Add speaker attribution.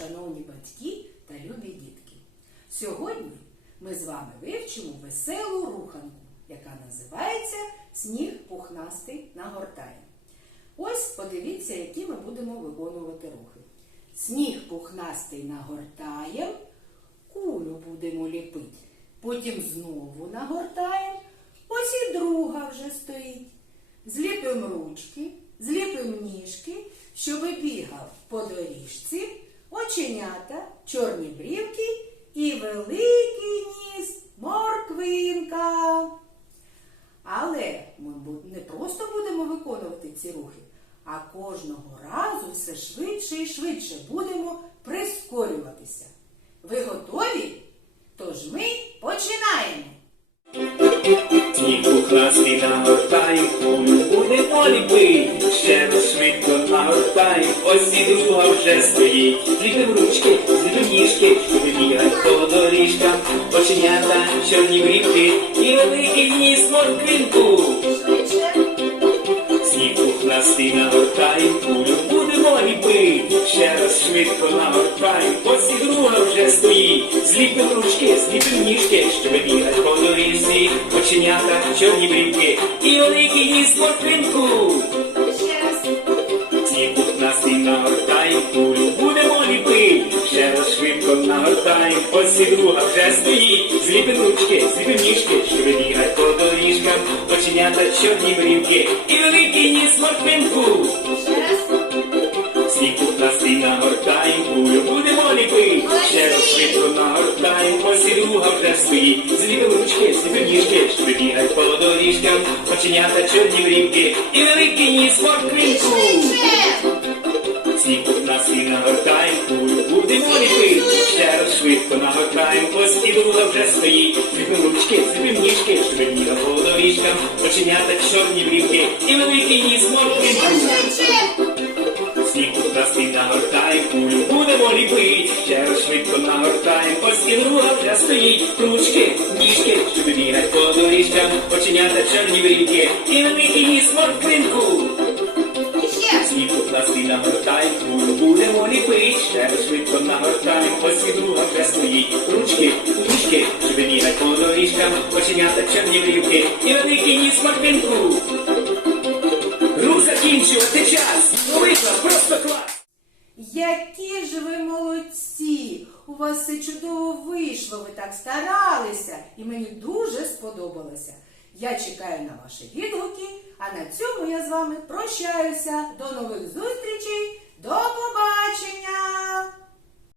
Speaker 1: шановні батьки та любі дітки. Сьогодні ми з вами вивчимо веселу руханку, яка називається Сніг пухнастий нагортає. Ось подивіться, які ми будемо виконувати рухи. Сніг пухнастий нагортаєм, кулю будемо ліпити. Потім знову нагортаємо. Ось і друга вже стоїть. Зліпимо ручки, зліпимо ніжки, щоб бігав по доріжці, оченята, чорні брівки і великий ніс морквинка. Але ми не просто будемо виконувати ці рухи, а кожного разу все швидше і швидше будемо прискорюватися. Ви готові? Тож ми починаємо!
Speaker 2: Сніг пухнастий нагортає, кулю буде поліпи. Ще раз швидко ось і друга вже стоїть. Зліпим ручки, зліпим ніжки, по доріжкам. Оченята, чорні брівки і великий ніс морквинку. Сніг пухнастий нагортає, кулю будемо ліпити. Ще раз швидко нагортає, ось і друга вже стоїть. Зліпим ручки, зліпим ніжки, щоб бігать по доріжці. Оченята, чорні брівки і великий ніс морквинку. Сніг пухнастий нагортає, кулю будемо ліпити. Ще раз швидко нагортає, ось і друга вже стоїть. Зліпим ручки, зліпим ніжки, щоб бігать по доріжкам. Оченята, чорні брівки і великий ніс морквинку. Сніг пухнастий нагортаєм, кулю будемо ліпити. Ще раз швидко нагортаєм, ось і друга вже стоїть. Зліпим ручки, зліпим ніжки, щоб бігать по доріжкам. Оченята, чорні брівки і великий ніс морквинку. Ліпити. Ще раз швидко нагортаєм, ось і друга вже стоїть. Зліпим ручки, щоб бігать по доріжкам. Оченята, чорні брівки і великий ніс морквинку. Сніг пухнастий нагортаєм, кулю будемо ліпить. Ще раз швидко нагортаєм, ось і друга вже стоїть. Ручки, ніжки, щоб бігать по доріжкам, оченята чорні брівки і великий ніс морквинку. Будемо ліпить. Ще швидко нагортаєм, ось і друга вже стоїть. Ручки, ніжки, щоб бігать по доріжкам, оченята чорні брівки і великий ніс морквинку. Рух закінчувати час. Виклад, просто клас.
Speaker 1: Які ж ви молодці! У вас все чудово вийшло, ви так старалися, і мені дуже сподобалося. Я чекаю на ваші відгуки, а на цьому я з вами прощаюся. До нових зустрічей! До побачення!